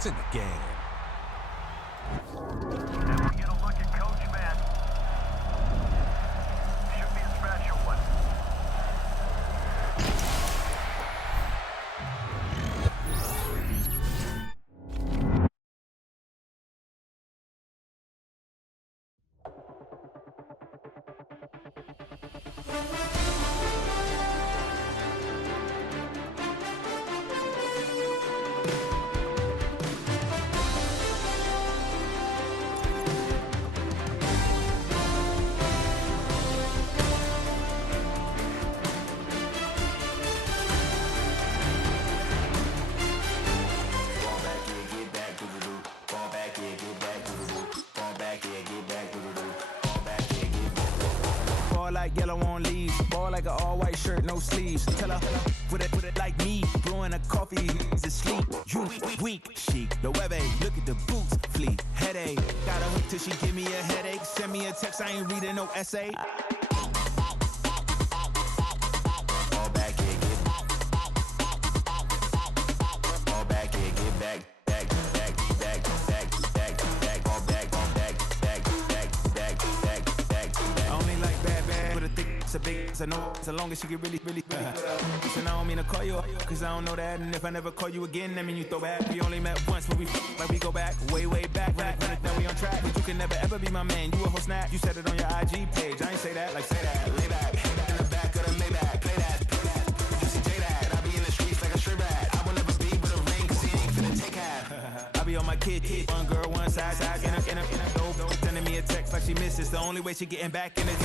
to the game. And we get a look at Coach Man. Should be a special one. Like yellow on leaves, ball like an all-white shirt, no sleeves. Tell her, put it like me, brewing a coffee, he's asleep. You weak, chic, the web look at the boots, fleet, headache. Got a hook till she give me a headache. Send me a text, I ain't reading no essay. I know so long as she get really Listen, I don't mean to call you up, cause I don't know that. And if I never call you again, that mean you throw back. We only met once, but we go back, way back. Now we on track, but you can never ever be my man. You a whole snap, you said it on your IG page. I ain't say that, like say that, lay back. In the back of the Maybach, play that. You see J that, I be in the streets like a strip rat. I will never be with a ring, cause he ain't finna take half. I be on my kid, one girl, one side, in a dope. Sending me a text like she misses. The only way she getting back in it.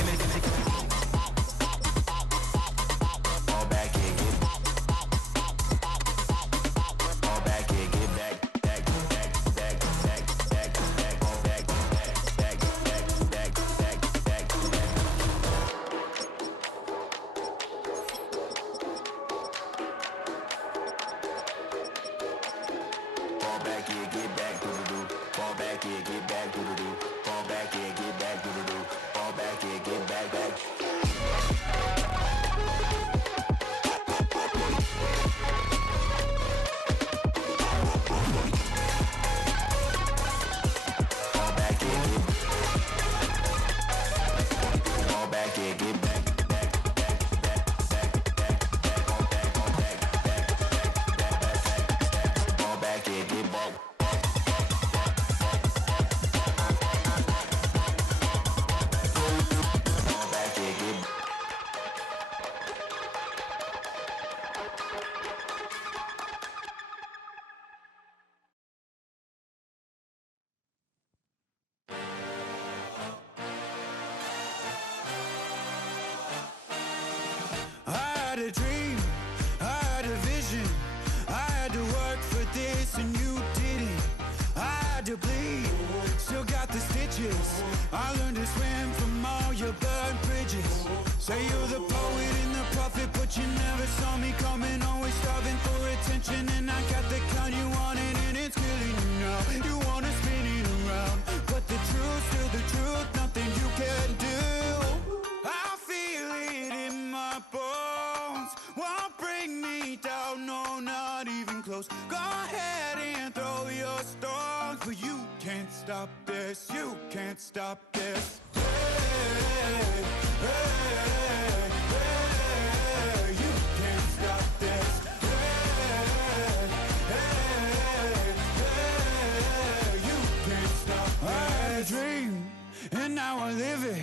A dream, I had a vision, I had to work for this and you didn't. I had to bleed, still got the stitches. I learned to swim from all your burned bridges. Say you're the poet and the prophet, but you never saw me coming. Always starving for attention, and I got the kind you wanted, and it's killing you now. You wanna spin it around, but the truth's still the truth, nothing you can do. I feel it in my bones, won't bring me down, no, not even close. Go ahead and throw your stones, but you can't stop this, you can't stop this. Hey, hey, hey, you can't stop this. Hey, hey, hey, you can't stop this. I had a dream, and now I live it.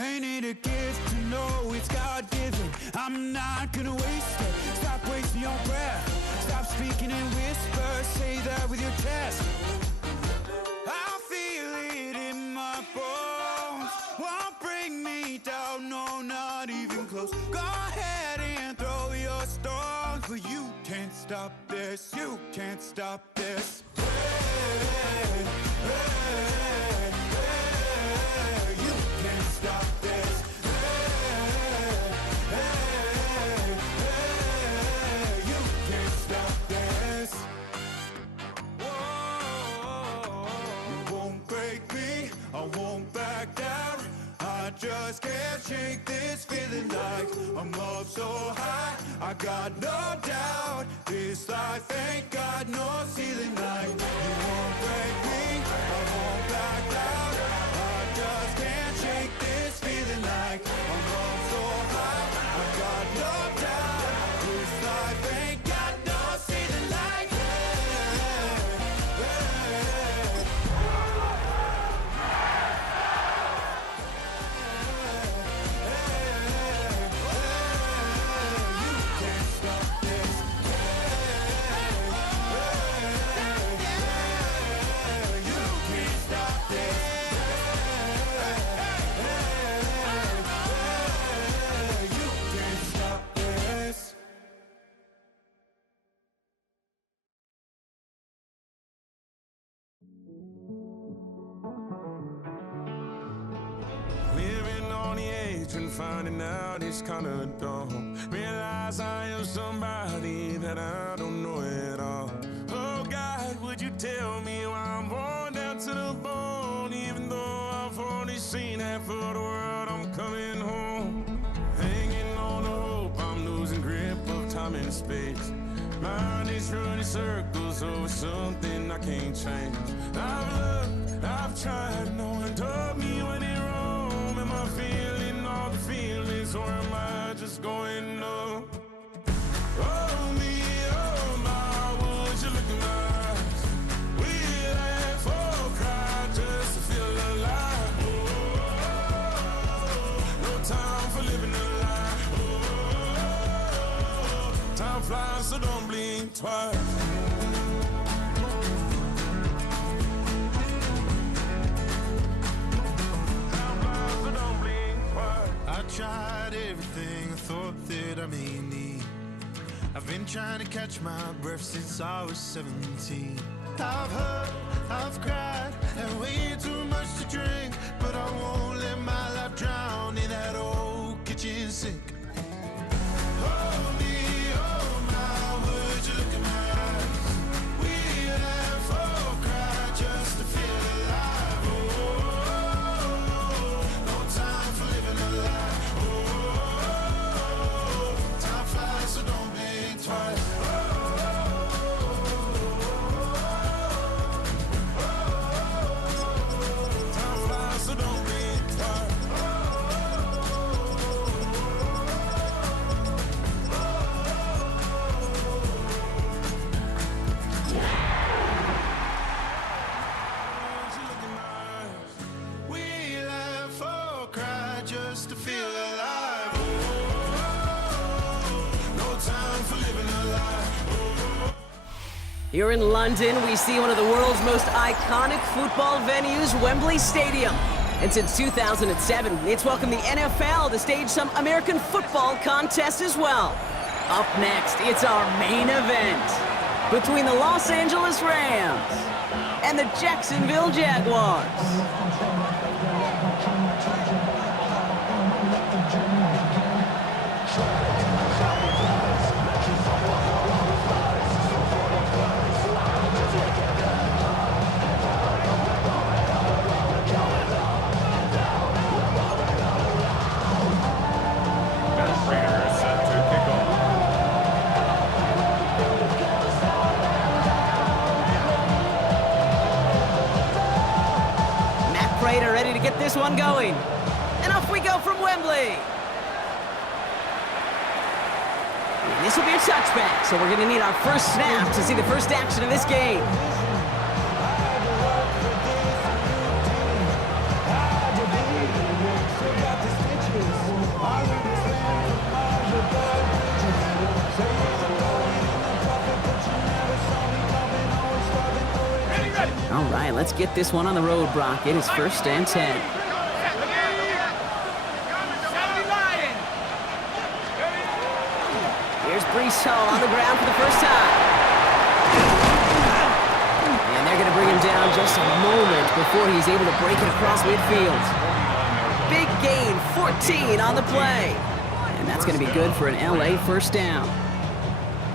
Ain't it a gift to know it's God-given? I'm not gonna waste it. Stop wasting your breath. Stop speaking in whispers. Say that with your chest. I feel it in my bones, won't bring me down, no, not even close. Go ahead and throw your stones, but you can't stop this, you can't stop this. Hey, hey, hey, you can't stop this. Hey, hey, hey, you can't stop this. Whoa, you won't break me, I won't back down. I just can't shake this feeling like I'm up so high, I got no doubt. This life ain't got no ceiling like you won't break me, I won't back down. I just can't shake this feeling like I'm on so high. I got no doubt. This life ain't got no ceiling like and finding out it's kinda dumb. Realize I am somebody that I don't know at all. Oh God, would you tell me why I'm worn down to the bone? Even though I've only seen half of the world, I'm coming home. Hanging on to hope, I'm losing grip of time and space. Mind is running circles over something I can't change. I've looked, I've tried, no one told me when it wrong. Am I feeling all the feelings, or am I just going up? Oh me, oh my, would you look in my eyes? We laugh or cry just to feel alive. Oh, no time for living a lie. Oh, time flies, so don't blink twice. I tried everything I thought that I may need. I've been trying to catch my breath since I was 17. I've hurt, I've cried, and way too much to drink, but I won't let my life drown in that old kitchen sink. Oh me, oh my, would you look in my eyes? We laugh or cry just to feel alive. Oh, no time for living a lie. Time flies, so don't blink twice. Time flies, so don't blink twice. We laugh or cry just to feel alive. No time for living a lie. Here in London, we see one of the world's most iconic football venues, Wembley Stadium. And since 2007, it's welcomed the NFL to stage some American football contests as well. Up next, it's our main event between the Los Angeles Rams and the Jacksonville Jaguars. Are ready to get this one going. And off we go from Wembley. And this will be a touchback, so we're going to need our first snap to see the first action of this game. All right, let's get this one on the road, Brock. It is 1st and 10. Here's Breece Hall on the ground for the first time. And they're going to bring him down just a moment before he's able to break it across midfield. Big gain, 14 on the play. And that's going to be good for an LA first down.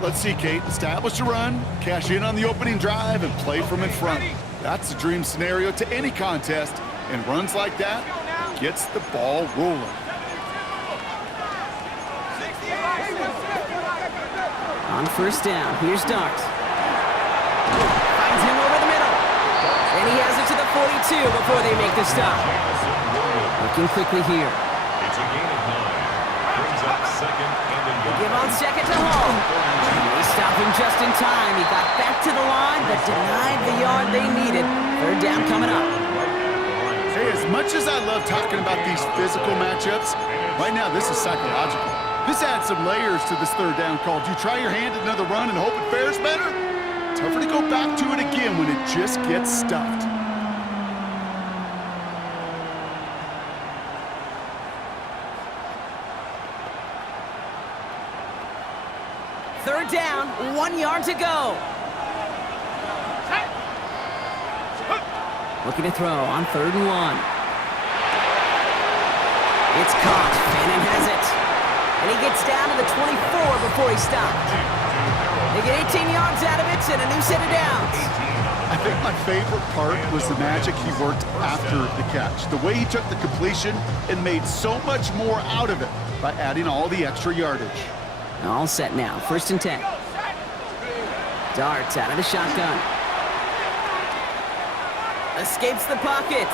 Let's see, Kate. Establish a run, cash in on the opening drive, and play from in front. That's the dream scenario to any contest, and runs like that gets the ball rolling. On first down, here's Dart. Finds him over the middle. And he has it to the 42 before they make the stop. Looking quickly here. It's a gain of 9. Brings up second and a yard. Give on second to Hall. They stop him just in time. He got back to the line, but denied the yard they needed. Third down coming up. Hey, as much as I love talking about these physical matchups, right now this is psychological. This adds some layers to this third down call. Do you try your hand at another run and hope it fares better? Tougher to go back to it again when it just gets stuffed. Third down, 1 yard to go. Looking to throw on 3rd and 1. It's caught. Fannin has it. And he gets down to the 24 before he stopped. They get 18 yards out of it and a new set of downs. I think my favorite part was the magic he worked after the catch. The way he took the completion and made so much more out of it by adding all the extra yardage. All set now. 1st and 10. Darts out of the shotgun. Escapes the pocket.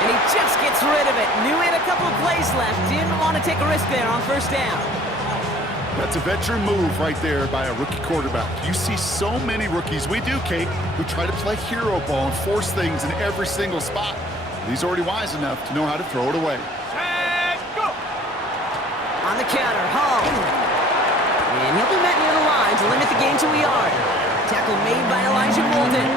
And he just gets rid of it. Knew he had a couple of plays left. Didn't want to take a risk there on 1st down. That's a veteran move right there by a rookie quarterback. You see so many rookies, we do, Kate, who try to play hero ball and force things in every single spot. He's already wise enough to know how to throw it away. On the counter, Hall. And he'll be met near the line to limit the gain to a yard. Tackle made by Elijah Bolden.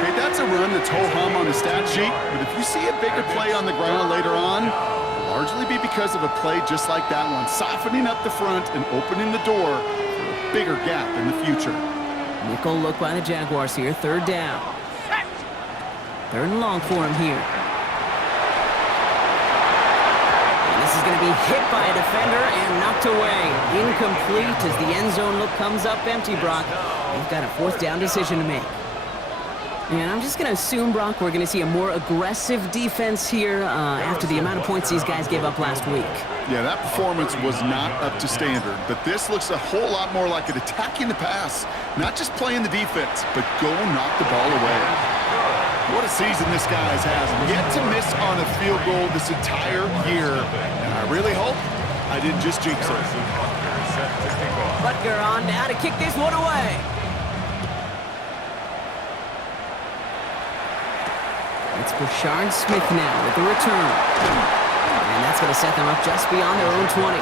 Okay, that's a run that's ho-hum on the stat sheet, but if you see a bigger play on the ground later on, it'll largely be because of a play just like that one, softening up the front and opening the door for a bigger gap in the future. Nickel look by the Jaguars here, 3rd down. 3rd and long for him here. Going to be hit by a defender and knocked away. Incomplete as the end zone look comes up empty, Brock. We've got a 4th down decision to make. And I'm just going to assume, Brock, we're going to see a more aggressive defense here after the amount of points these guys gave up last week. Yeah, that performance was not up to standard, but this looks a whole lot more like it attacking the pass, not just playing the defense, but go knock the ball away. What a season this guy's has. Yet to miss on a field goal this entire year. And I really hope I didn't just jinx it. Butker on now to kick this one away. It's Bashard Smith now with the return. And that's going to set them up just beyond their own 20.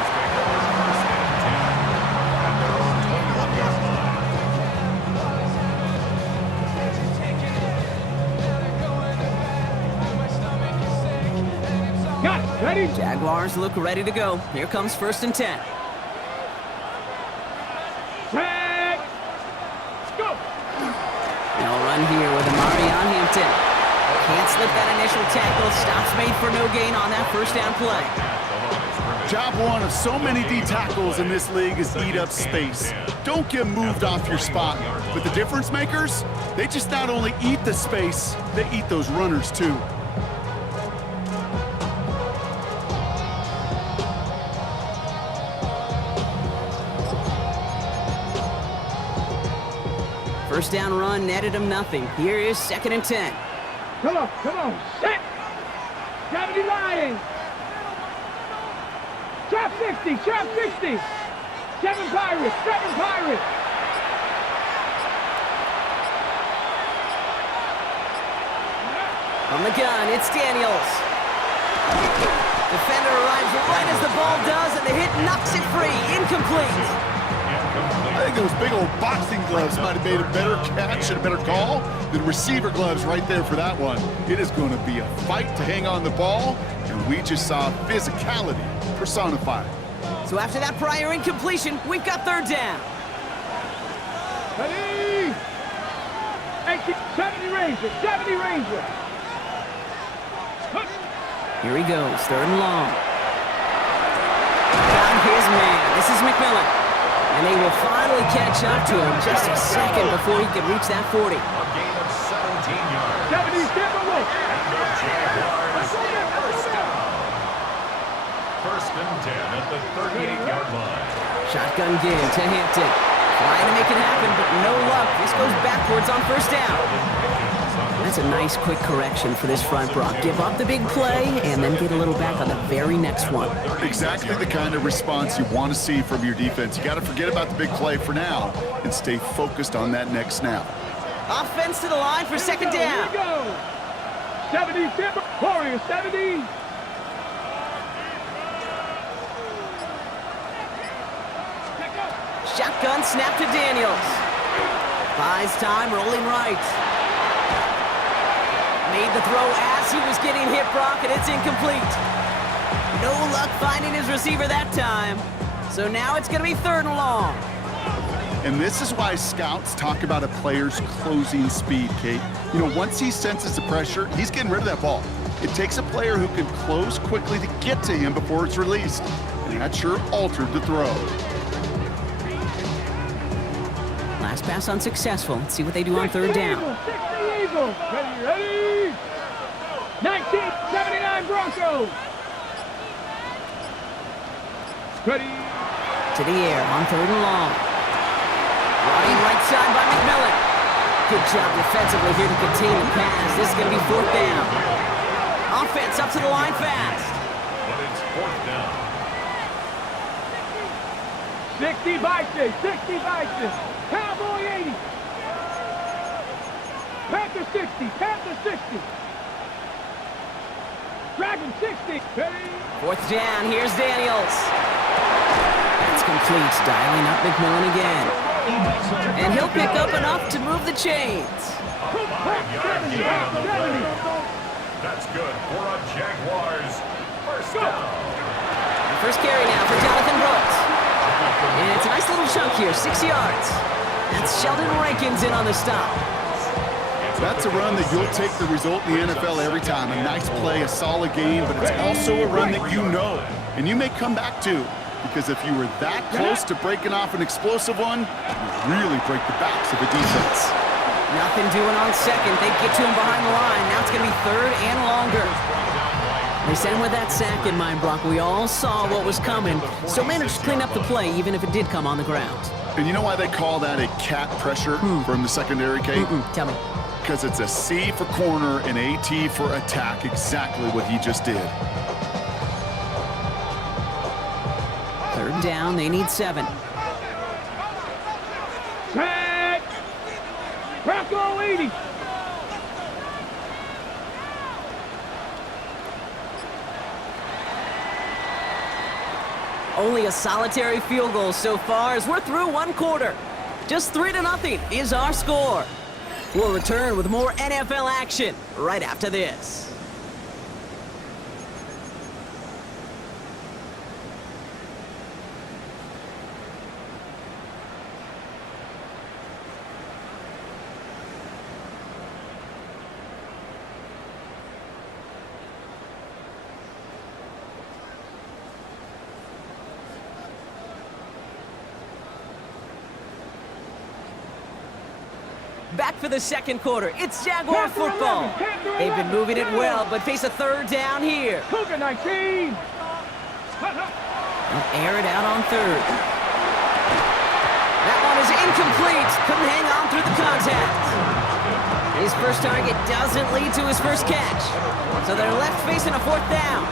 Jaguars look ready to go. Here comes 1st and 10. Go. They'll run here with Amari on Hampton. Can't slip that initial tackle. Stops made for no gain on that 1st down play. Job one of so many D tackles in this league is eat up space. Don't get moved off your spot. But the difference makers, they just not only eat the space, they eat those runners too. First down run netted him nothing. Here is 2nd and 10. Come on, set! Gravity lying! Trap 60, trap 60! 7 Pirates! From the gun, it's Daniels. Defender arrives right as the ball does, and the hit knocks it free. Incomplete. I think those big old boxing gloves might have made a better catch and a better call than receiver gloves right there for that one. It is going to be a fight to hang on the ball, and we just saw physicality personified. So after that prior incompletion, we've got 3rd down. Ready? 70 Ranger! Here he goes, 3rd and long. Got his man. This is McMillan. And they will finally catch up to him just a second before he could reach that 40. A gain of 17 yards. 70's Timberwolves! First and 10 at the 38-yard line. Shotgun give to Hampton. Trying to make it happen, but no luck. This goes backwards on first down. That's a nice, quick correction for this front, Brock. Give up the big play and then get a little back on the very next one. Exactly the kind of response you want to see from your defense. You got to forget about the big play for now and stay focused on that next snap. Offense to the line for second down. Here we go. 70, Timber. Warriors, 70. Shotgun snap to Daniels. Buys time, rolling right. Made the throw as he was getting hit, Brock, and it's incomplete. No luck finding his receiver that time. So now it's going to be 3rd and long. And this is why scouts talk about a player's closing speed, Kate. You know, once he senses the pressure, he's getting rid of that ball. It takes a player who can close quickly to get to him before it's released. And that sure altered the throw. Last pass unsuccessful. Let's see what they do on 3rd down. 60 Eagles. Ready. 1979 Broncos. Ready. To the air on 3rd and long. Running right side by McMillan. Good job defensively here to contain the pass. This is going to be 4th down. Offense up to the line fast. But it's 4th down. 60 Vikings. 60 Vikings. Cowboy 80. Panther 60. Panther 60. Dragon 60. Ready. 4th down. Here's Daniels. That's complete. Dialing up McMillan again. And he'll pick up enough to move the chains. That's good for a Jaguars. First down. First carry now for Jonathan Brooks. And it's a nice little chunk here, 6 yards. That's Sheldon Rankins in on the stop. That's a run that you'll take the result in the NFL every time. A nice play, a solid game, but it's also a run that you know, and you may come back to. Because if you were that close to breaking off an explosive one, you really break the backs of the defense. Nothing doing on second. They get to him behind the line. Now it's going to be 3rd and longer. They sent him with that sack in mind, Brock. We all saw what was coming. Still managed to clean up the play, even if it did come on the ground. And you know why they call that a cat pressure from the secondary, Kate? Tell me. Because it's a C for corner and a T for attack, exactly what he just did. 3rd down, they need 7. Tag. Bronco 80. Only a solitary field goal so far as we're through 1 quarter. Just 3-0 is our score. We'll return with more NFL action right after this. Back for the 2nd quarter. It's Jaguar football. They've been moving it well, but face a 3rd down here. Cougar 19. They'll air it out on 3rd. That one is incomplete. Couldn't hang on through the contact. His first target doesn't lead to his first catch. So they're left facing a 4th down.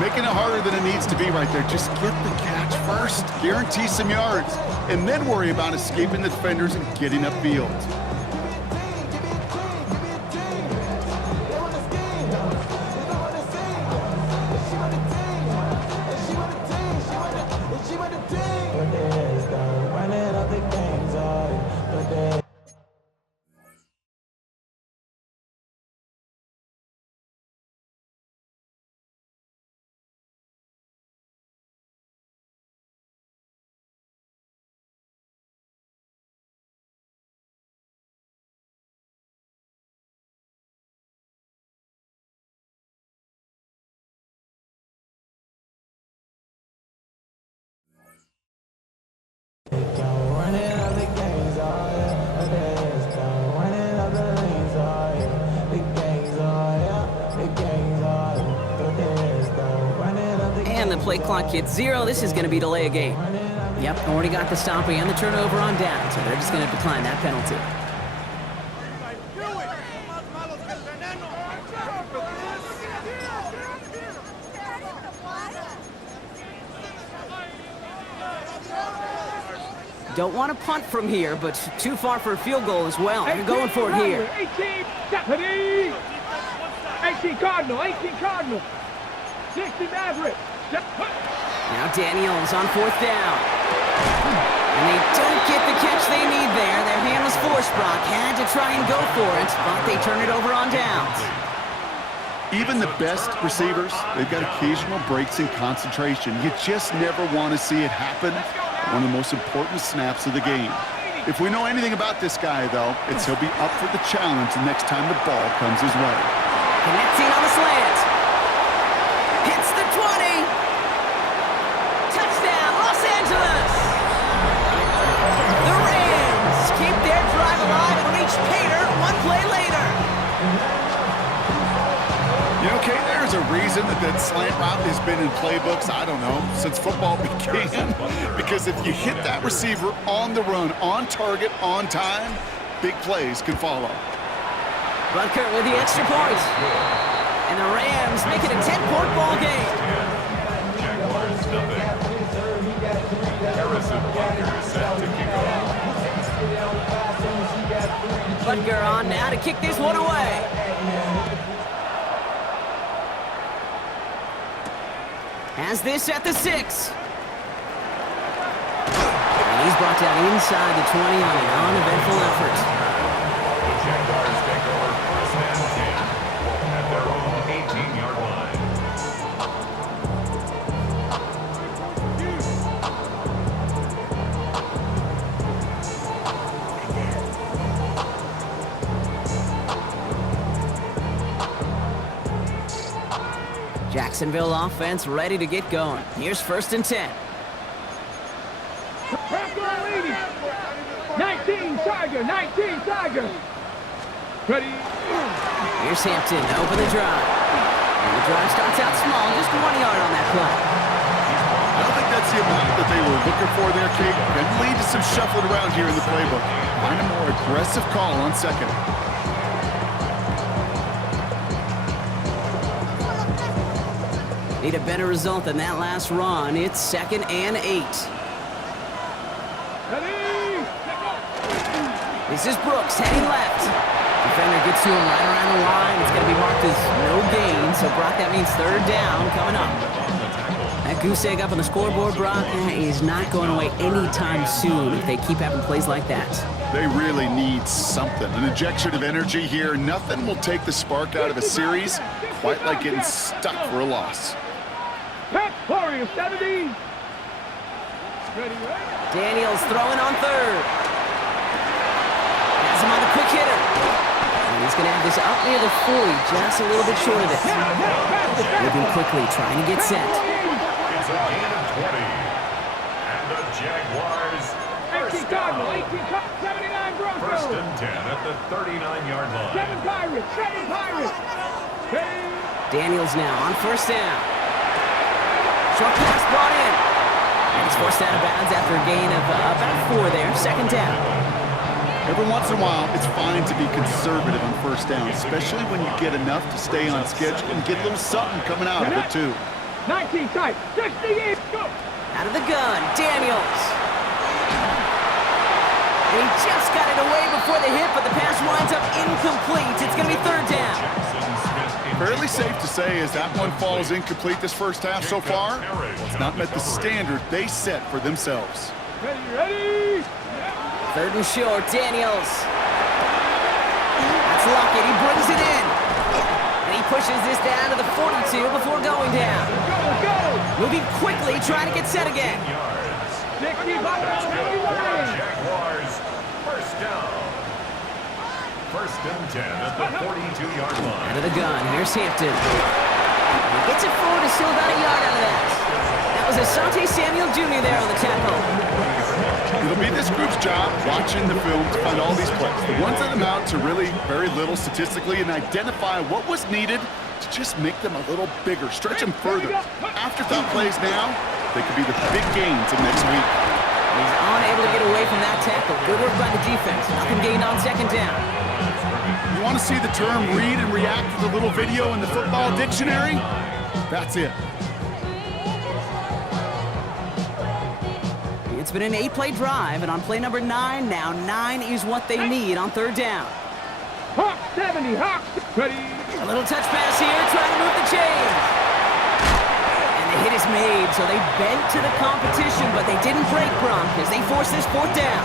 Making it harder than it needs to be right there. Just get the catch first. Guarantee some yards. And then worry about escaping the defenders and getting upfield. And the play clock hits 0. This is going to be delay a game. Yep, already got the stop and the turnover on down, so they're just going to decline that penalty. Don't want to punt from here, but too far for a field goal as well. They're going for it here. 18, Deputy! 18 Cardinal, 18 Cardinal. 60 Maverick. Now Daniels on fourth down. And they don't get the catch they need there. Their hand was forced, Brock. Had to try and go for it, but they turn it over on downs. Even the best receivers, they've got occasional breaks in concentration. You just never want to see it happen. One of the most important snaps of the game. If we know anything about this guy, though, it's he'll be up for the challenge the next time the ball comes his way. Connecting on the slant. Hits the 20. Touchdown, Los Angeles. The Rams keep their drive alive and reach Pater one play later. You know, Kate, there's a reason that slant route has been in playbooks, I don't know, since football began. Because if you hit that receiver on the run, on target, on time, big plays can follow. Butker with the extra point. And the Rams make it a 10-point ball game. Jaguars nothing. Harrison Butker is set to kick off. Butker on now to kick this one away. Has this at the 6. And he's brought down inside the 20 on an uneventful effort. The Jaguars take over first and 10 at their own 18-yard line. Jacksonville offense ready to get going. Here's first and 10. 19 Tiger, 19 Tiger. Ready? Here's Hampton to open the drive. And the drive starts out small, just 1 yard on that play. I don't think that's the amount that they were looking for there, Kate. And lead to some shuffling around here in the playbook. Find a more aggressive call on second. Need a better result than that last run. It's 2nd and 8. Ready? This is Brooks heading left. Defender gets to him right around the line. It's going to be marked as no gain. So, Brock, that means third down coming up. That goose egg up on the scoreboard, Brock, is not going away anytime soon if they keep having plays like that. They really need something. An injection of energy here. Nothing will take the spark out of a series quite like getting stuck for a loss. Pat Warrior 70. Ready? Daniels throwing on third. Has him on the quick hitter. And he's going to have this up near the 40, just a little bit short of it. Moving quickly, trying to get set. It's a gain of 20. And the Jaguars first down. 79 Broncos. First and 10 at the 39-yard line. 7 Pirates, 7 Pirates. Ready? Daniels now on first down. Short pass brought in. And he's forced out of bounds after a gain of about 4 there. Second down. Every once in a while, it's fine to be conservative on first down, especially when you get enough to stay on schedule and get a little something coming out of it, too. 19 tight, 68, go! Out of the gun, Daniels. And he just got it away before the hit, but the pass winds up incomplete. It's going to be third down. Fairly safe to say as that one falls incomplete this first half so far, it's not met the standard they set for themselves. Ready? Third and short, Daniels. That's Lockett, he brings it in. And he pushes this down to the 42 before going down. Go! Moving quickly, trying to get set again. 65, Jaguars first down. First and 10 at the 42-yard line. Out of the gun, here's Hampton. He gets it forward, is still about a yard out of that. That was Asante Samuel Jr. there on the tackle. It'll be this group's job watching the film to find all these plays. The ones that amount to really very little statistically and identify what was needed to just make them a little bigger, stretch them further. Afterthought plays now, they could be the big gains of next week. He's unable to get away from that tackle. Good work by the defense. Nothing gained on second down. You want to see the term read and react with a little video in the football dictionary? That's it. It's been an 8-play drive, and on play number 9, now 9 is what they need on third down. Hawk 70, Hawk. Ready. A little touch pass here, trying to move the chains. And the hit is made, so they bent to the competition, but they didn't break Gronk as they force this fourth down.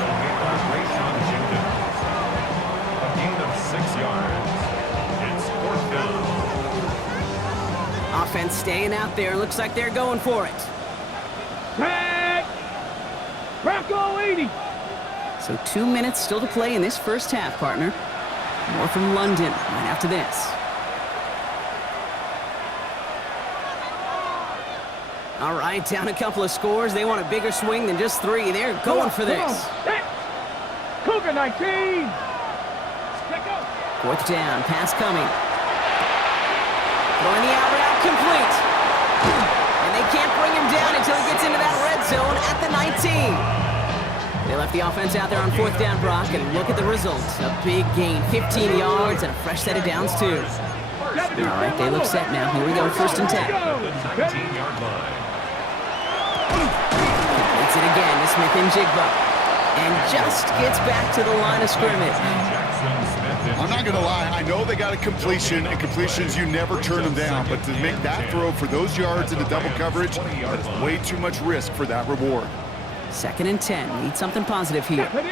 A gain of 6 yards. It's fourth down. Offense staying out there. Looks like they're going for it. Tag. Bronco 80. So 2 minutes still to play in this first half, partner. More from London right after this. All right, down a couple of scores. They want a bigger swing than just 3. They're going for this. Cougar 19. Fourth down, pass coming. Throwing the out route complete. And they can't bring him down until he gets into that red zone at the 19. They left the offense out there on fourth down, Brock, and look at the results. A big gain, 15 yards, and a fresh set of downs, too. All right, they look set now. Here we go, first and 10. The 19-yard line. Completes it again to Smith and Jigba. And just gets back to the line of scrimmage. I'm not going to lie. I know they got a completion, and completions, you never turn them down. But to make that throw for those yards into double coverage, that's way too much risk for that reward. Second and 10. Need something positive here. Ready.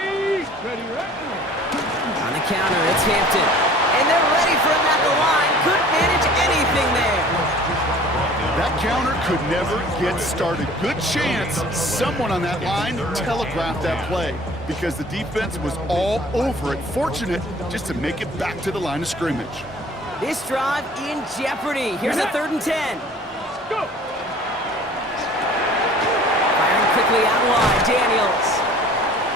On the counter, it's Hampton. And they're ready for him at the line. Couldn't manage anything there. That counter could never get started. Good chance someone on that line telegraphed that play because the defense was all over it. Fortunate just to make it back to the line of scrimmage. This drive in jeopardy. Here's a third and 10. Go. Firing quickly out wide, Daniels.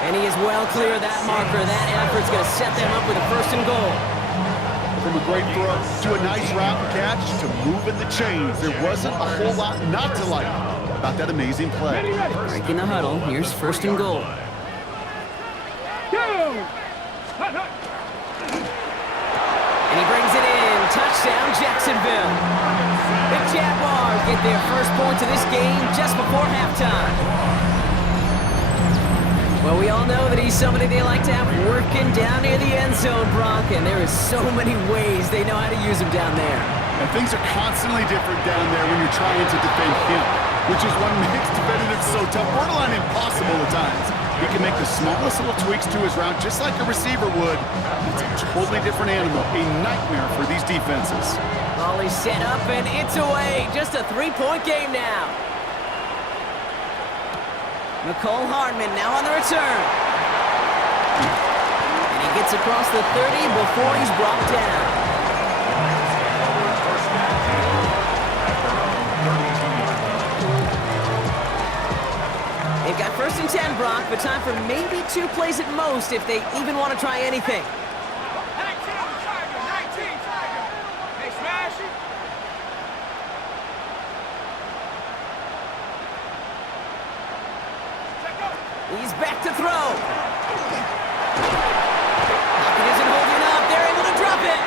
And he is well clear of that marker. That effort's going to set them up with a first and goal. From a great throw to a nice route and catch to moving the chains. There wasn't a whole lot not to like about that amazing play. Breaking the huddle. Here's first and goal. Go. Hut. And he brings it in. Touchdown, Jacksonville. The Jaguars get their first points of this game just before halftime. Well, we all know that he's somebody they like to have working down near the end zone, Brock, and there is so many ways they know how to use him down there. And things are constantly different down there when you're trying to defend him, which is what makes defending so tough, borderline impossible at times. He can make the smallest little tweaks to his route just like a receiver would. It's a totally different animal, a nightmare for these defenses. Ball is set up, and it's away. Just a 3-point game now. Nicole Hardman now on the return. And he gets across the 30 before he's brought down. They've got first and 10, Brock, but time for maybe 2 plays at most if they even want to try anything. 19 Tiger. Hey, smash it. He's back to throw. Pocket isn't holding up. They're able to drop it.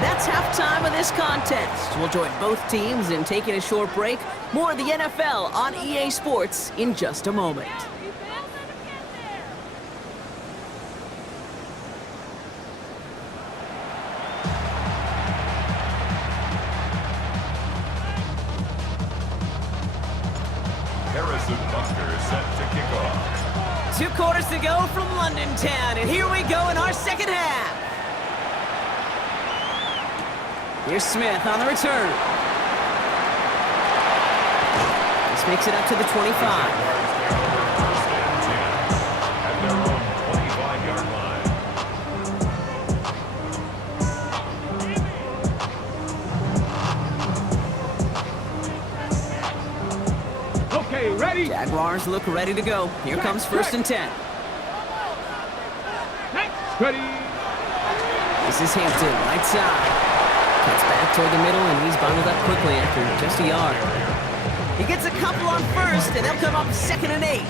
That's halftime of this contest. We'll join both teams in taking a short break. More of the NFL on EA Sports in just a moment. Set to kick off. 2 quarters to go from London Town, and here we go in our second half. Here's Smith on the return. This makes it up to the 25. At their own 25-yard line. Okay, ready. Jaguars look ready to go. Here comes first and 10. Ready. This is Hampton, right side. Cuts back toward the middle, and he's bundled up quickly after just a yard. He gets a couple on first, and they'll come up 2nd and 8.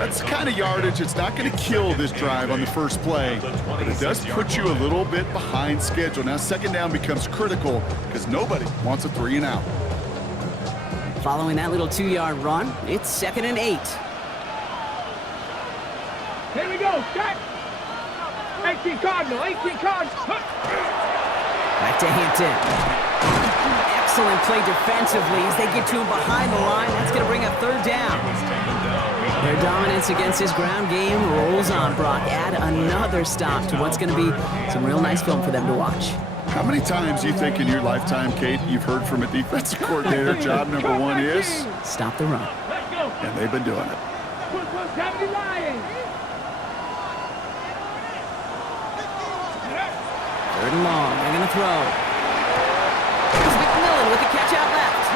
That's the kind of yardage. It's not going to kill this drive on the first play, but it does put you a little bit behind schedule. Now 2nd down becomes critical because nobody wants a 3 and out. Following that little 2-yard run, it's 2nd and 8. Here we go, set. 18 Cardinal, 18 Cardinal. Back to Hampton. Excellent play defensively as they get to him behind the line. That's going to bring up 3rd down. Their dominance against his ground game rolls on, Brock. Add another stop to what's going to be some real nice film for them to watch. How many times do you think in your lifetime, Kate, you've heard from a defensive coordinator, job number 1 is? Stop the run. Let's go. And they've been doing it. Put 70 Lions. 3rd and long. They're going to throw. It's McMillan with the catch out left.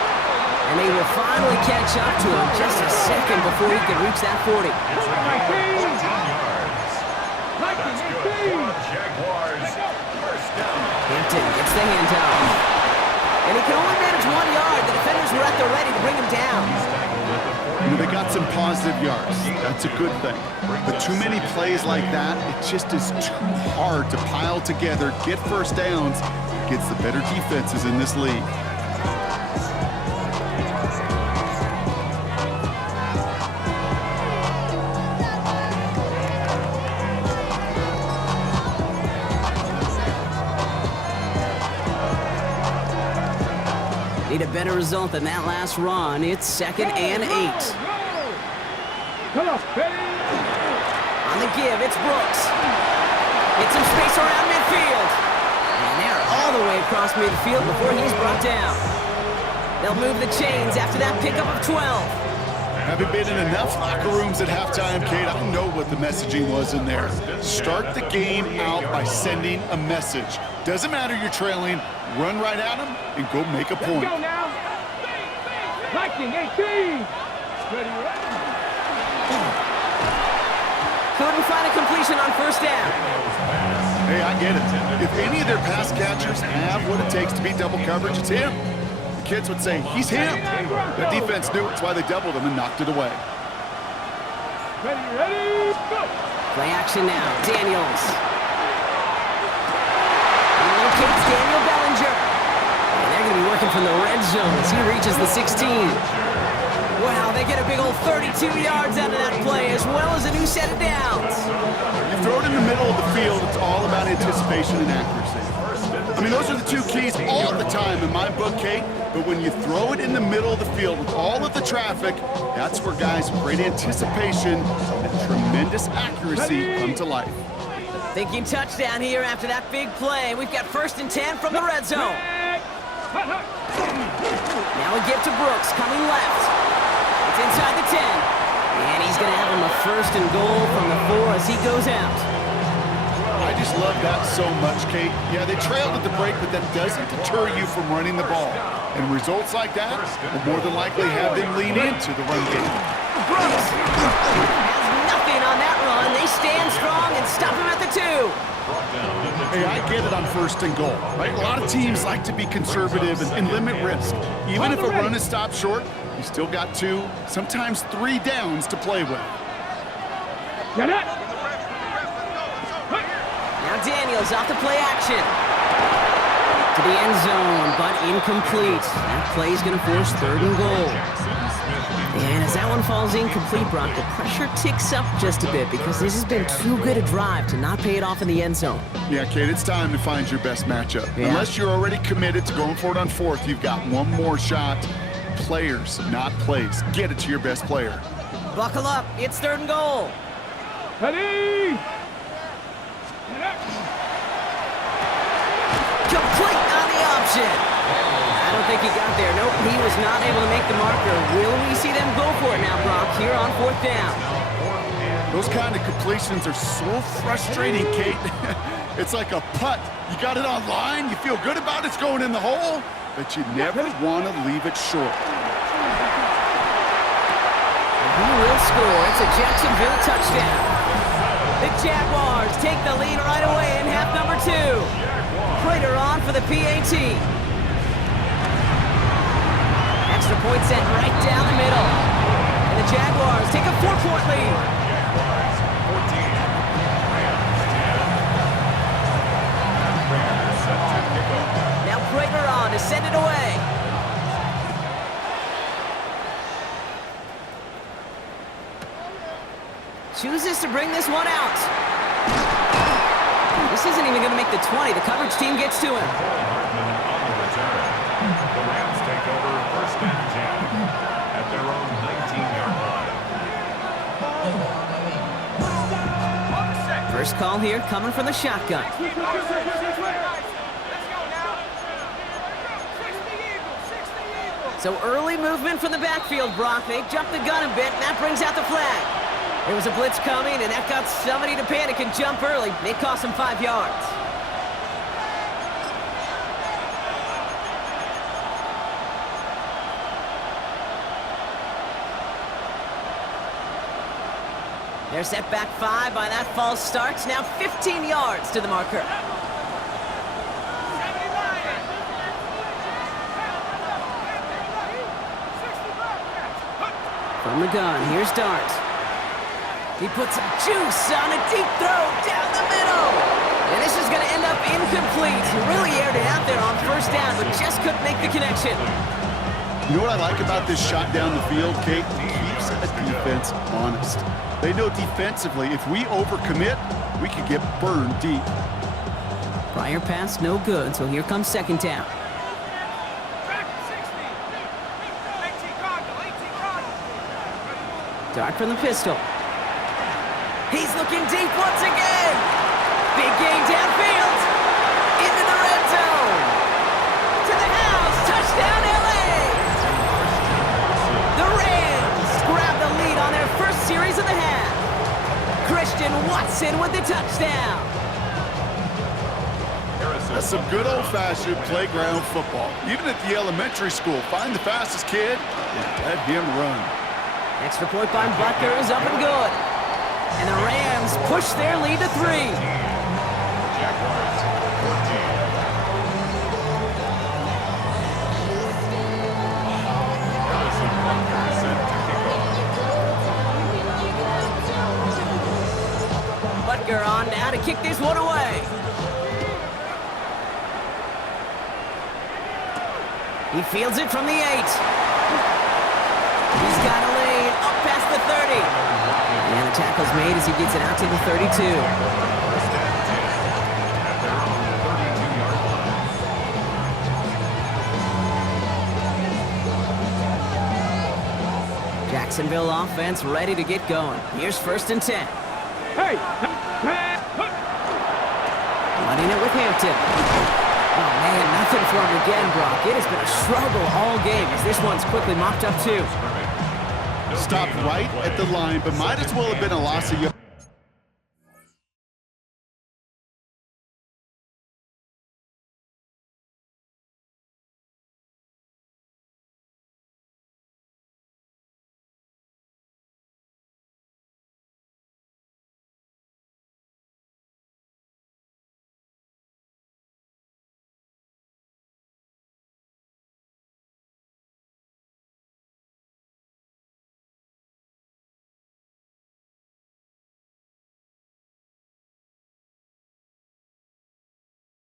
And they will finally catch up to him just a second before he can reach that 40. It's regained 14 yards. That's good for the Jaguars. First down. Hampton gets the handoff. And he can only manage 1 yard. The defenders were at the ready to bring him down. You know, they got some positive yards. That's a good thing. But too many plays like that, it just is too hard to pile together, get first downs, gets the better defenses in this league. Need a better result than that last run. It's 2nd and 8. Come on, baby. On the give, it's Brooks. Gets some space around midfield. And they're all the way across midfield before he's brought down. They'll move the chains after that pickup of 12. Having been in enough locker rooms at halftime, Kate, I know what the messaging was in there. Start the game out by sending a message. Doesn't matter you're trailing, run right at them and go make a point. Let's go now. Lightning, 18. Ready, ready. Couldn't find a completion on 1st down. Hey, I get it. If any of their pass catchers have what it takes to beat double coverage, it's him. The kids would say, he's him. The defense knew it. That's why they doubled him and knocked it away. Ready, ready, go. Play action now. Daniels. He locates Daniel Bellinger. And they're going to be working from the red zone as he reaches the 16. Wow, they get a big old 32 yards out of that play, as well as a new set of downs. You throw it in the middle of the field, it's all about anticipation and accuracy. I mean, those are the 2 keys all the time in my book, Kate. But when you throw it in the middle of the field with all of the traffic, that's where guys with great anticipation and tremendous accuracy come to life. Thinking touchdown here after that big play. We've got 1st and 10 from the red zone. Now we give to Brooks, coming left. It's inside the 10. And he's going to have him a 1st and goal from the 4 as he goes out. I just love that so much, Kate. Yeah, they trailed at the break, but that doesn't deter you from running the ball. And results like that will more than likely have them lean into the run game. Brooks has nothing on that run. They stand strong and stop him at the 2. Hey, I get it on 1st and goal, right? A lot of teams like to be conservative and limit risk. Even if a run is stopped short, you still got 2, sometimes 3 downs to play with. Get it. Now Daniels off the play action. To the end zone, but incomplete. That play's going to force 3rd and goal. And as that one falls incomplete, Brock, the pressure ticks up just a bit because this has been too good a drive to not pay it off in the end zone. Yeah, Kate, it's time to find your best matchup. Yeah. Unless you're already committed to going for it on 4th, you've got one more shot. Players, not plays. Get it to your best player. Buckle up. It's 3rd and goal. Ready. Complete on the option. I don't think he got there. Nope, he was not able to make the marker. Will we see them go for it now, Brock, here on 4th down? Those kind of completions are so frustrating, Kate. It's like a putt. You got it on line, you feel good about it's going in the hole, but you never want to leave it short. Who will score? It's a Jacksonville touchdown. The Jaguars take the lead right away in half number 2. Prater on for the PAT. Extra point sent right down the middle. And the Jaguars take a 4-point lead. Jaguars 14, Rams 10. Raiders set to kick off. Now Prater on to send it away. Chooses to bring this one out. This isn't even going to make the 20. The coverage team gets to him. Hartman on the return. The Rams take over 1st and 10 at their own 19-yard line. First call here coming from the shotgun. So early movement from the backfield, Brock. They jumped the gun a bit, and that brings out the flag. There was a blitz coming, and that got somebody to panic and jump early. It cost them 5 yards. They're set back 5 by that false start. Now 15 yards to the marker. From the gun, here's Dart. He puts some juice on a deep throw down the middle. And this is going to end up incomplete. He really aired it out there on 1st down, but just couldn't make the connection. You know what I like about this shot down the field, Kate? It keeps a defense honest. They know defensively, if we overcommit, we could get burned deep. Prior pass, no good, so here comes 2nd down. Dart from the pistol. He's looking deep once again. Big gain downfield. Into the red zone. To the house. Touchdown, LA. The Rams grab the lead on their first series of the half. Christian Watson with the touchdown. That's some good old-fashioned playground football. Even at the elementary school, find the fastest kid and let him run. Extra point by Butker is up and good. And the Rams push their lead to 3. Jaguars 14. Harrison Butker set to kick off. Butker on now to kick this one away. He fields it from the 8. He's got a lead up past the 30. And the tackle's made as he gets it out to the 32. 1st and 10 at their own 32-yard line. Jacksonville offense ready to get going. Here's 1st and 10. Hey! Running it with Hampton. Oh, man, nothing for him again, Brock. It has been a struggle all game as this one's quickly mopped up, too. Stopped right at the line, but might as well have been a loss of yards.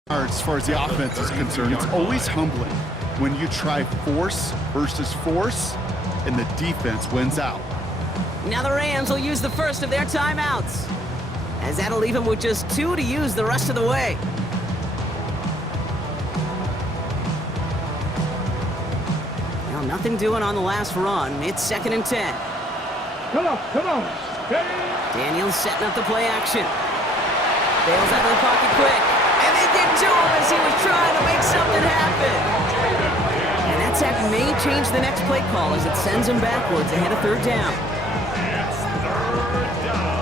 As far as the offense is concerned, it's always humbling when you try force versus force and the defense wins out. Now the Rams will use the first of their timeouts, as that'll leave them with just 2 to use the rest of the way. Well, nothing doing on the last run. It's 2nd and 10. Come on! Hey! Daniels setting up the play action. Bails out of the pocket quick. And they get to him as he was trying to make something happen. And that sack may change the next play call as it sends him backwards ahead of 3rd down. It's 3rd down.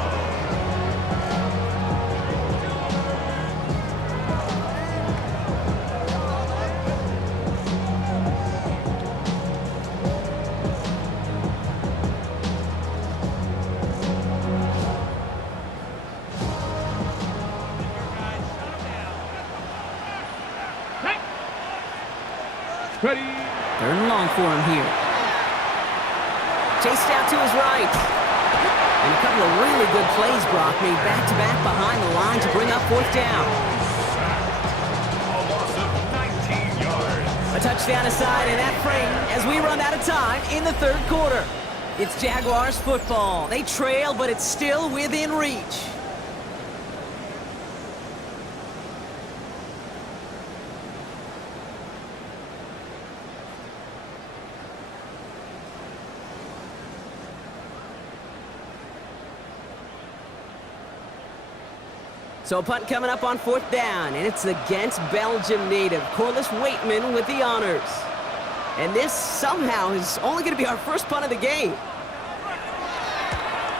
Ready. 3rd and long for him here. Chased out to his right. And a couple of really good plays, Brock, made back-to-back behind the line to bring up 4th down. A loss of 19 yards. A touchdown aside in that frame as we run out of time in the 3rd quarter. It's Jaguars football. They trail, but it's still within reach. So a punt coming up on 4th down, and it's against Belgium native Corliss Waitman with the honors. And this somehow is only going to be our first punt of the game.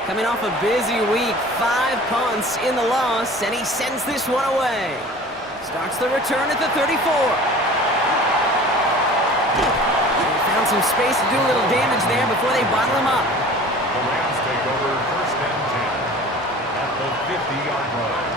Coming off a busy week, 5 punts in the loss, and he sends this one away. Starts the return at the 34. They found some space to do a little damage there before they bottle him up. The Rams take over 1st and 10 at the 50-yard line.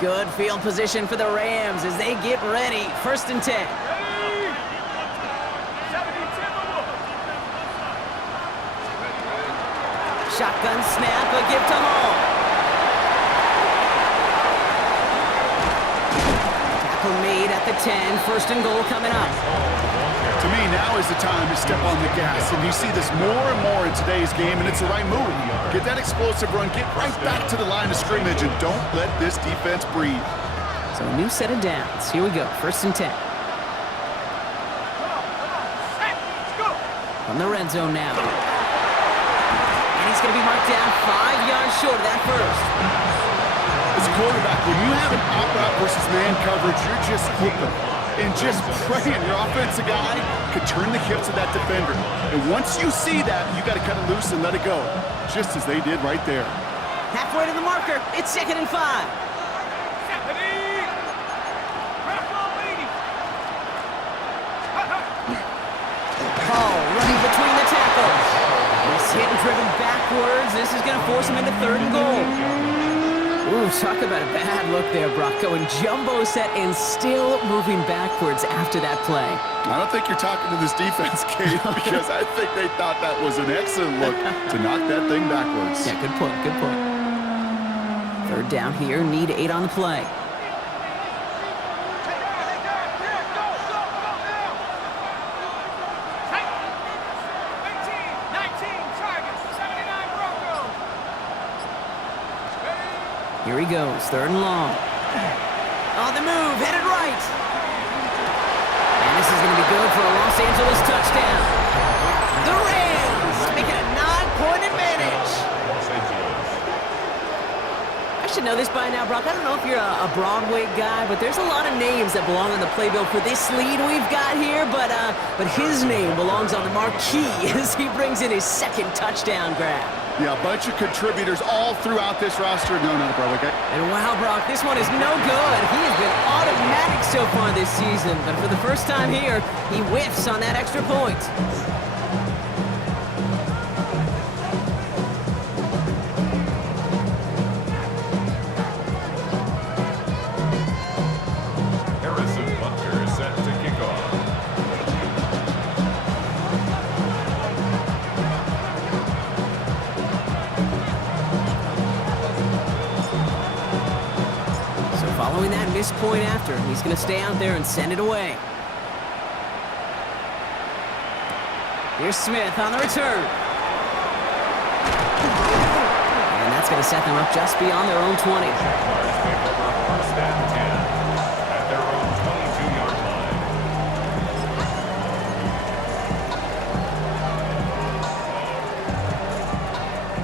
Good field position for the Rams as they get ready. 1st and 10. Shotgun snap, a give to Hall. Tackle made at the 10. 1st and goal coming up. To me, now is the time to step on the gas, and you see this more and more in today's game, and it's the right move. Get that explosive run, get right back to the line of scrimmage, and don't let this defense breathe. So a new set of downs. Here we go, 1st and 10. From the red zone now. And he's going to be marked down 5 yards short of that first. As a quarterback, when you have an out-route versus man coverage, you're just hoping and just praying your offensive guy could turn the hips of that defender. And once you see that, you got to cut it loose and let it go, just as they did right there. Halfway to the marker, it's 2nd and 5. Hall running between the tackles. He's hit and driven backwards. This is going to force him into 3rd and goal. Ooh, talk about a bad look there, Brock. Going jumbo set and still moving backwards after that play. I don't think you're talking to this defense, Kate, because I think they thought that was an excellent look to knock that thing backwards. Yeah, good point, good point. 3rd down here, need 8 on the play. Here he goes, 3rd and long. On the move, headed right. And this is going to be good for a Los Angeles touchdown. The Rams making a 9-point advantage. I should know this by now, Brock. I don't know if you're a Broadway guy, but there's a lot of names that belong on the playbill for this lead we've got here. But his name belongs on the marquee as he brings in his 2nd touchdown grab. Yeah, a bunch of contributors all throughout this roster. No, not a Broadway guy. And wow, Brock, this one is no good. He has been automatic so far this season, but for the first time here, he whiffs on that extra point. Harrison Butker is set to kick off. Following that missed point after, he's going to stay out there and send it away. Here's Smith on the return. And that's going to set them up just beyond their own 20. Jaguars take over 1st and 10 at their own 22-yard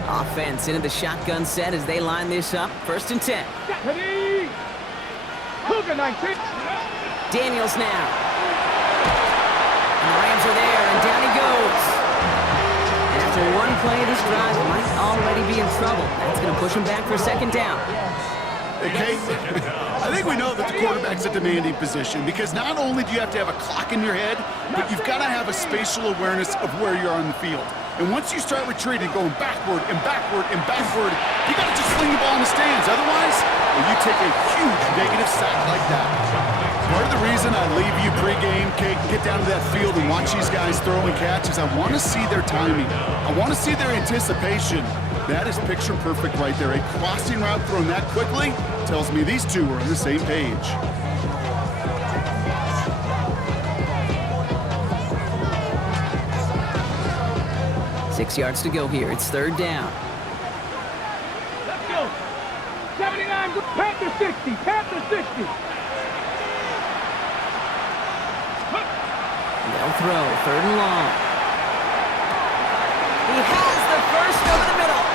line. Offense into the shotgun set as they line this up. 1st and 10. Ready. Cougar 19. Daniels now. And the Rams are there, and down he goes. And after one play, this drive might already be in trouble. That's going to push him back for 2nd down. Okay? I think we know that the quarterback's a demanding position because not only do you have to have a clock in your head, but you've got to have a spatial awareness of where you are on the field. And once you start retreating, going backward and backward and backward, you got to just sling the ball in the stands. Otherwise, you take a huge negative sack like that. Part of the reason I leave you pregame, Kate, get down to that field and watch these guys throw and catch is I want to see their timing. I want to see their anticipation. That is picture perfect right there. A crossing route thrown that quickly tells me these two are on the same page. Six yards to go here. It's third down. Let's go. 79, Panther 60, Panther 60. They'll throw, third and long. He has the first over the middle.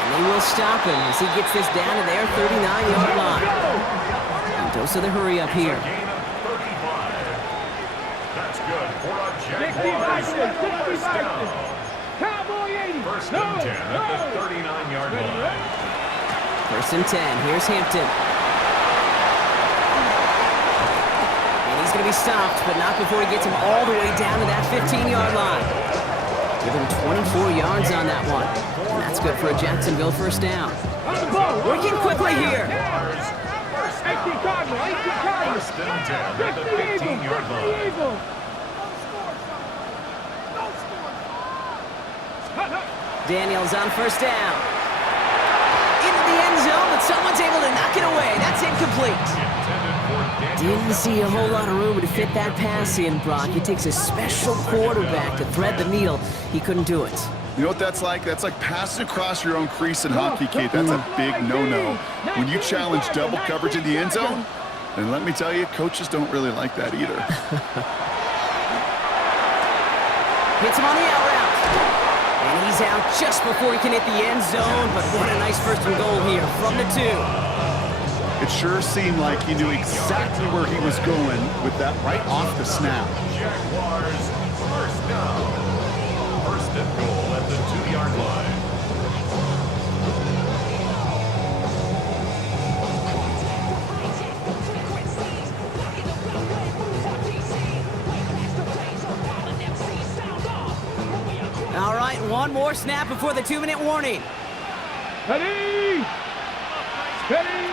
And they will stop him as he gets this down to their 39-yard line. And dose of the hurry up here. That's good for a 60 Jaguars. Bison, 60 Bison. Cowboy 80. First and 10 at the 39-yard line. First and 10. Here's Hampton. And he's going to be stopped, but not before he gets him all the way down to that 15-yard line. Give him 24 yards on that one. And that's good for a Jacksonville first down. Working quickly here. 80 Cardinal, 80 Cardinal. First and 10 at the 50 Eagle, 15-yard 50 line. Eagle. Daniels on first down. Into the end zone, but someone's able to knock it away. That's incomplete. Didn't see a whole lot of room to fit that pass in, Brock. It takes a special quarterback to thread the needle. He couldn't do it. You know what that's like? That's like passing across your own crease in hockey, Kate. That's a big no-no. When you challenge double coverage in the end zone, then let me tell you, coaches don't really like that either. Hits him on the out route. And he's out just before he can hit the end zone, but what a nice first and goal here from the 2. It sure seemed like he knew exactly where he was going with that right off the snap. Jaguars first down. First and goal at the 2-yard line. All right, one more snap before the 2-minute warning. Ready? Ready?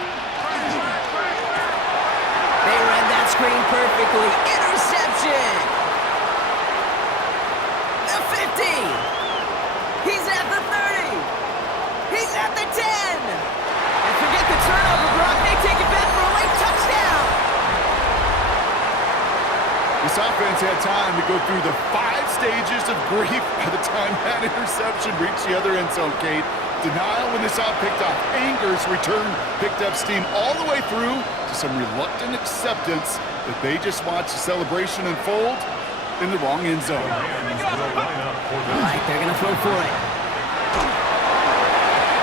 They read that screen perfectly. Interception! The 50! He's at the 30! He's at the 10! And forget the turnover, Brock. They take it back for a late touchdown! This offense had time to go through the 5 stages of grief by the time that interception reached the other end zone, Kate. Denial when they saw it picked off. Anger's return picked up steam all the way through to some reluctant acceptance that they just watched the celebration unfold in the wrong end zone. All right, they're going to throw for it.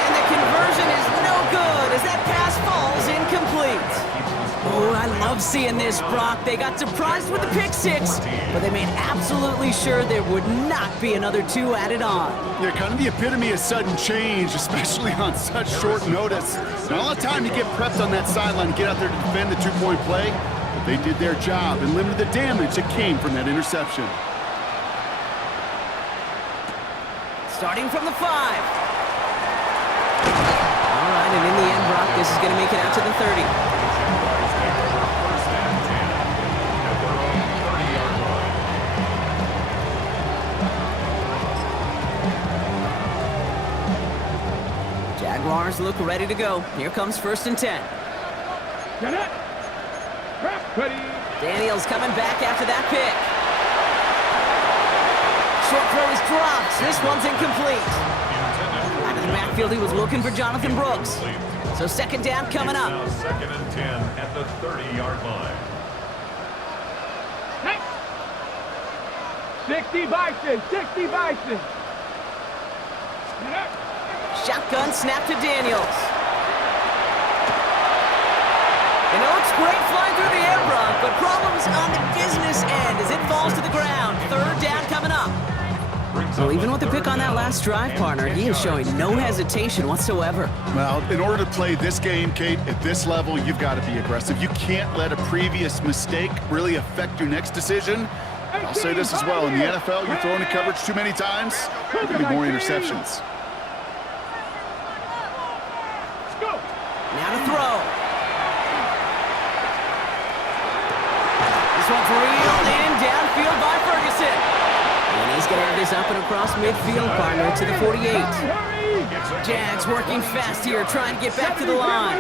And the conversion is no good as that pass falls incomplete. Oh, I love seeing this, Brock. They got surprised with the pick 6, but they made absolutely sure there would not be another 2 added on. Yeah, kind of the epitome of sudden change, especially on such short notice. Not a lot of time to get prepped on that sideline and get out there to defend the 2-point play, but they did their job and limited the damage that came from that interception. Starting from the 5. All right, and in the end, Brock, this is going to make it out to the 30. Jaguars look ready to go. Here comes first and 10. Get it. Ready. Daniels coming back after that pick. Short throw is dropped. This one's incomplete. Out of the backfield, he was looking for Jonathan Brooks. So second down coming up. Now second and 10 at the 30-yard line. 60 Bison, 60 Bison. Get it. Shotgun snap to Daniels. And it looks great flying through the air, Brock, but problems on the business end as it falls to the ground. Third down coming up. Brings Well, even with the pick on that last drive, partner, he is showing no hesitation whatsoever. Well, in order to play this game, Kate, at this level, you've got to be aggressive. You can't let a previous mistake really affect your next decision. I'll say this as well. In the NFL, you're throwing to coverage too many times, there could be more interceptions. Now to throw. This one's reeled in downfield by Ferguson. And he's going to have this up and across midfield, partner, to the 48. Jags working fast here, trying to get back to the line.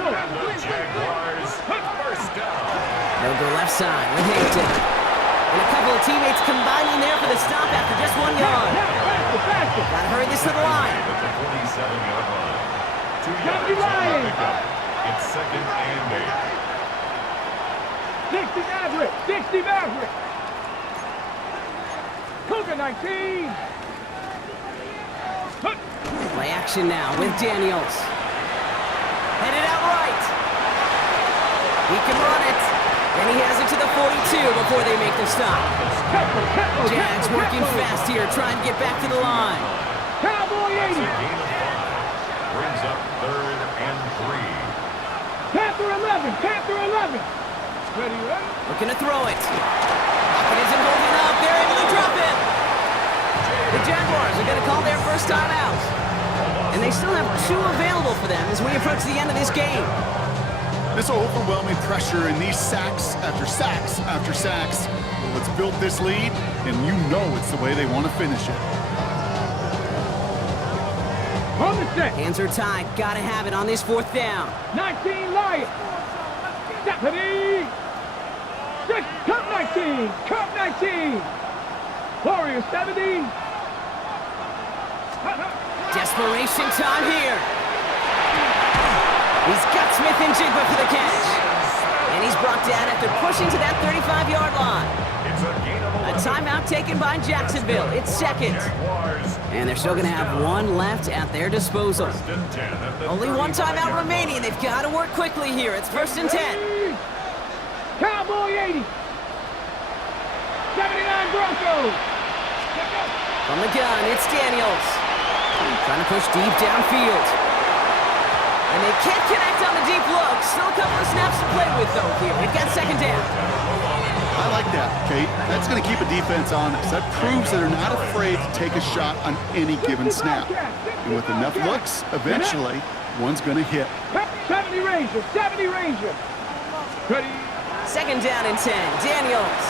They'll go left side with Hampton. And a couple of teammates combining there for the stop after just 1 yard. Gotta hurry this to the line. At the 47-yard line. 2 yards on the pickup. It's second and 8. 60 Maverick! 60 Maverick! Cougar 19! Play action now with Daniels. Headed out right. He can run it. And he has it to the 42 before they make the stop. Jags working fast here, trying to get back to the line. Cowboy 80! Gain of 5. Brings up third and 3. Panther 11! Panther 11! Ready, ready? Looking to throw it. Pocket isn't holding up. They're able to drop it. The Jaguars are going to call their first time out. And they still have 2 available for them as we approach the end of this game. This overwhelming pressure and these sacks after sacks after sacks, well, it's built this lead, and you know it's the way they want to finish it. On the set. Hands are tied. Got to have it on this 4th down. 19 Lions! Deputy! Cup 19! Cup 19! Warriors 70! Desperation time here. He's got Smith and Jigba for the catch. And he's brought down after pushing to that 35-yard line. It's a gain of 11. A timeout taken by Jacksonville. It's second. Jaguars. And they're still going to have 1 left at their disposal. First and 10 at the Only 1 timeout 35-yard remaining. They've got to work quickly here. It's first and 10. Cowboy 80! 79 Broncos! From the gun, it's Daniels. Trying to push deep downfield. And they can't connect on the deep look. Still a couple of snaps to play with, though, here. We've got second down. I like that, Kate. That's going to keep a defense honest. That proves that they're not afraid to take a shot on any given snap. And with enough looks, eventually, one's going to hit. 70 Ranger! 70 Ranger! Ready? Second down and 10. Daniels.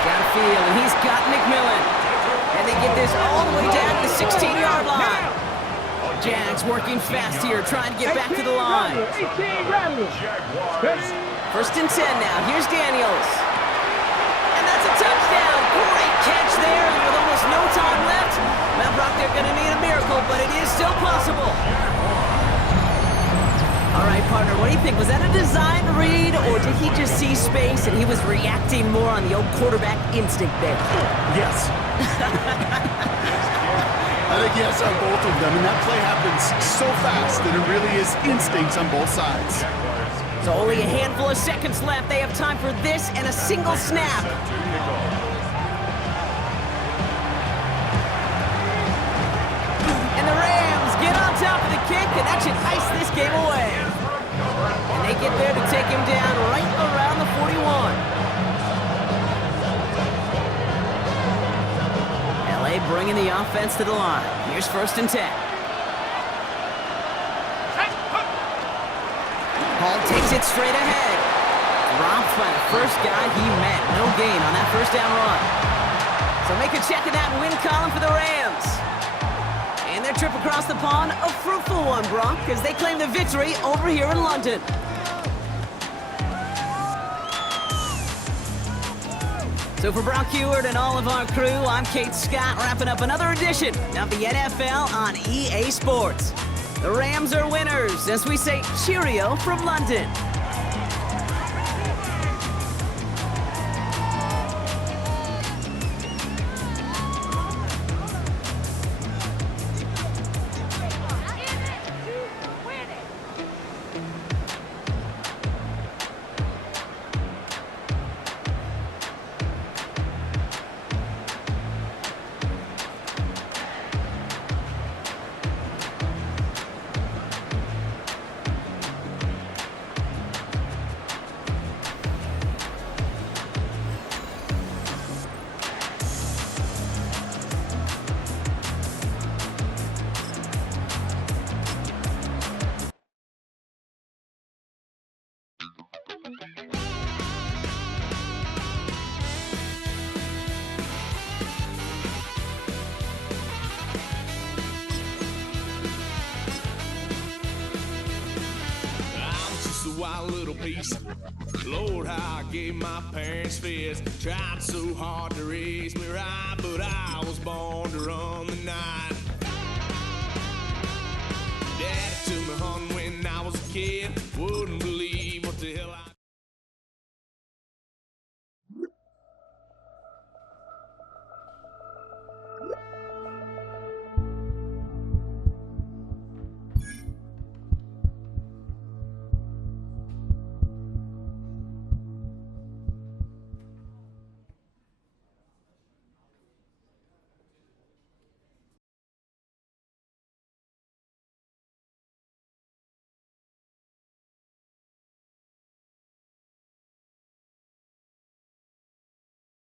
Downfield, and he's got McMillan. And they get this all the way down to the 16-yard line. Jags working fast here, trying to get back to the line. 18 Rattlers! Jaguars. First and 10 now. Here's Daniels. And that's a touchdown. Great catch there, and with almost no time left. Now, Brock, they're going to need a miracle, but it is still possible. All right, partner, what do you think? Was that a design read, or did he just see space and he was reacting more on the old quarterback instinct there? Yes. I think yes on both of them, and that play happens so fast that it really is instincts on both sides. So only a handful of seconds left. They have time for this and a single snap. And the Rams get on top of the kick, and that should ice this game away. And they get there to take him down right around the 41. LA bringing the offense to the line. Here's first and 10. Hall takes it straight ahead. Dropped by the first guy he met. No gain on that first down run. So make a check in that win column for the Rams. And their trip across the pond, a fruitful one, Brock, because they claim the victory over here in London. So for Brock Heward and all of our crew, I'm Kate Scott, wrapping up another edition of the NFL on EA Sports. The Rams are winners, as we say cheerio from London. peace. Lord, how I gave my parents fits. Tried so hard to raise me right, but I was born to run the night. Daddy took me hunting when I was a kid. Wouldn't